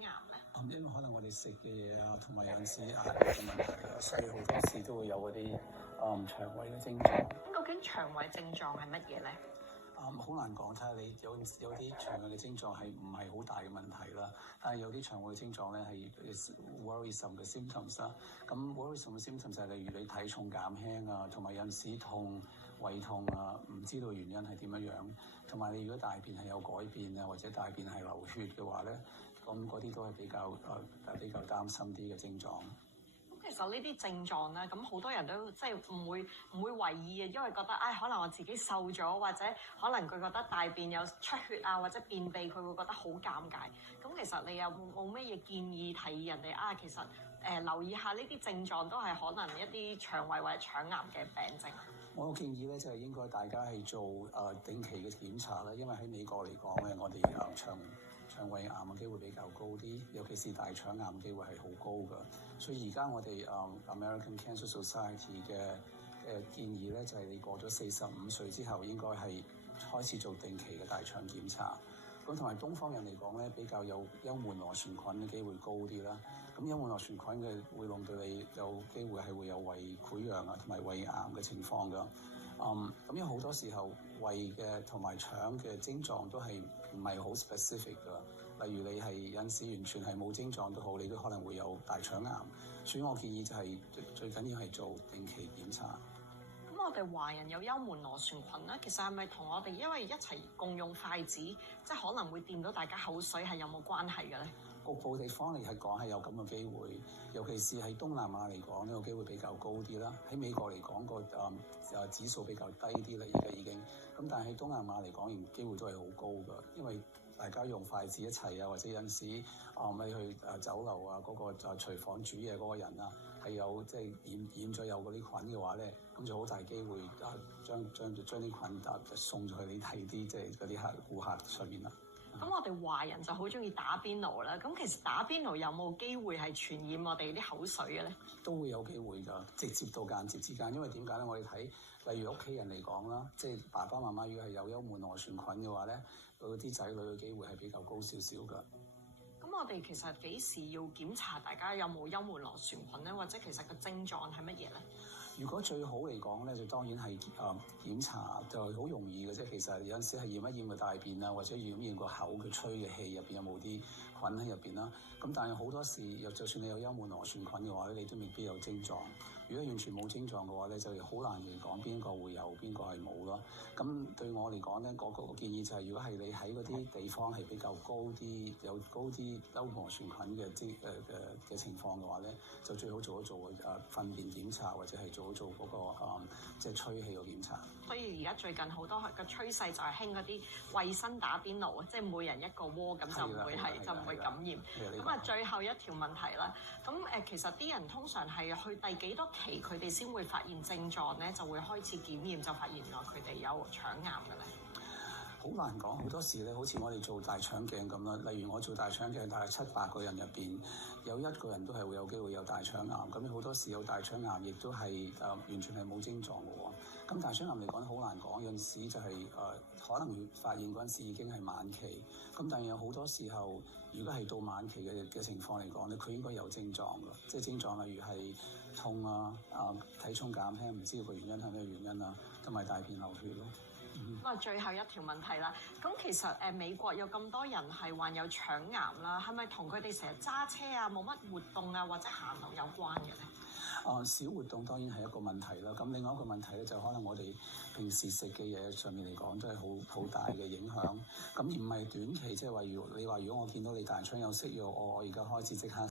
癌咧？因為可能我哋食嘅嘢啊，同埋有陣時壓力嘅問題啊，所以好多時都會有嗰啲腸胃嘅症狀。究竟腸胃症狀係乜嘢咧？好難講，睇下你有啲腸胃嘅症狀係唔係好大嘅問題啦，但係有啲腸胃嘅症狀咧係 worrisome 嘅 symptoms 啦。咁 worrisome 嘅 symptoms 就係例如你體重減輕啊，同埋有陣時痛、胃痛啊，唔知道原因係點樣，同埋你如果大便係有改變啊，或者大便係流血嘅話咧，咁嗰啲都係比較擔心啲嘅症狀。其實呢啲症狀咧，咁好多人都即係唔會為意嘅，因為覺得可能我自己瘦咗，或者可能佢覺得大便有出血啊，或者便秘，佢會覺得好尷尬。咁其實你有冇咩嘢建議提議人哋其實留意下呢啲症狀都係可能一啲腸胃或者腸癌嘅病症？我建議咧就係應該大家係做定期嘅檢查啦，因為喺美國嚟講咧，我哋腸胃癌嘅機會比較高啲，尤其是大腸癌嘅機會係好高㗎。所以而家我哋American Cancer Society 嘅建議咧，就係你過咗45歲之後，應該係開始做定期嘅大腸檢查。咁同埋東方人嚟講咧，比較有幽門螺旋菌嘅機會高啲啦。咁幽門螺旋菌嘅會令到你有機會係會有胃潰瘍啊，同埋胃癌嘅情況㗎。咁因為好多時候胃嘅同埋腸嘅症狀都係唔係好 specific 㗎。例如你係有陣時完全係冇症狀都好，你都可能會有大腸癌。所以我建議就係最緊要係做定期檢查。咁我哋華人有幽門螺旋菌咧，其實係咪同我哋因為一齊共用筷子，即係可能會掂到大家口水係有冇關係嘅咧？局部地方嚟係講係有咁嘅機會，尤其是喺東南亞嚟講呢個機會比較高啲啦。喺美國嚟講個指數比較低啲啦，而家已經咁，但係喺東南亞嚟講，機會都係好高㗎，因為大家用筷子一齊啊，或者有陣時你去酒樓啊，嗰個廚房煮嘢嗰個人啊，係有即係染咗有嗰啲菌嘅話咧，咁就好大機會將啲菌送咗去你睇啲即係嗰啲顧客上面啦。咁我哋華人就好中意打邊爐啦。咁其實打邊爐有冇機會係傳染我哋啲口水嘅咧？都會有機會㗎，直接到間接之間。因為點解咧？我哋睇例如屋企人嚟講啦，即係爸爸媽媽如果係有幽門螺旋菌嘅話咧，佢啲仔女嘅機會係比較高少少㗎。咁我哋其實幾時要檢查大家有冇幽門螺旋菌咧？或者其實個症狀係乜嘢咧？如果最好嚟講咧，就當然係檢查就係好容易嘅啫。其實有陣時係驗一驗個大便啊，或者驗一驗個口嘅吹嘅氣入邊有冇啲菌喺入邊啦。咁但係好多時，就算你有幽門螺旋菌嘅話咧，你都未必有症狀。如果完全冇症狀嘅話咧，就好難嚟講邊個會有，邊個係冇咯。咁對我嚟講咧，個建議就係，如果係你喺嗰啲地方係比較高啲，有高啲幽門螺旋菌嘅情況嘅話咧，就最好做糞便檢查，或者係做嗰個即係吹氣嘅檢查。所以而家最近好多嘅趨勢就係興嗰啲衞生打邊爐啊，即係每人一個鍋，咁就唔會感染。咁最後一條問題啦，咁其實啲人通常係去第幾多期佢哋先會發現症狀咧，就會開始檢驗就發現原來佢哋有腸癌嘅咧？好難講，好多時咧，好似我哋做大腸鏡咁啦。例如我做大腸鏡，大概7-8個人入邊有1個人都係會有機會有大腸癌。咁好多時有大腸癌，亦都係完全係冇症狀嘅喎。咁大腸癌嚟講好難講，有陣時就係可能會發現嗰陣時已經係晚期。咁但係有好多時候，如果係到晚期嘅情況嚟講咧，佢應該有症狀㗎，即係症狀例如係痛啊、體重減輕，唔知個原因係咩原因啊，同埋大便流血咯。最後一條問題啦。咁其實美國有咁多人係患有腸癌啦，係咪同佢哋成日揸車啊、冇乜活動啊或者行路有關嘅咧？少活動當然係一個問題啦。咁另外一個問題咧，就可能我哋平時食嘅嘢上面嚟講都係好大嘅影響。咁而唔係短期，即係話如果我見到你大腸有息肉，我而家開始即刻